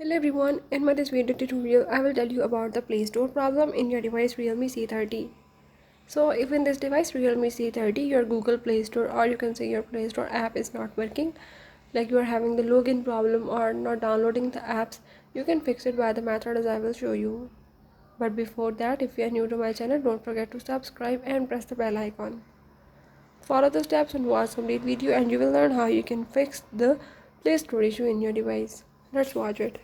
Hello everyone, in my this video tutorial I will tell you about the Play Store problem in your device Realme C30. So if in this device Realme C30 your Google Play Store or you can say your Play Store app is not working, like you are having the login problem or not downloading the apps, you can fix it by the method as I will show you. But before that, if you are new to my channel, don't forget to subscribe and press the bell icon. Follow the steps and watch complete video and you will learn how you can fix the Play Store issue in your device. Let's watch it.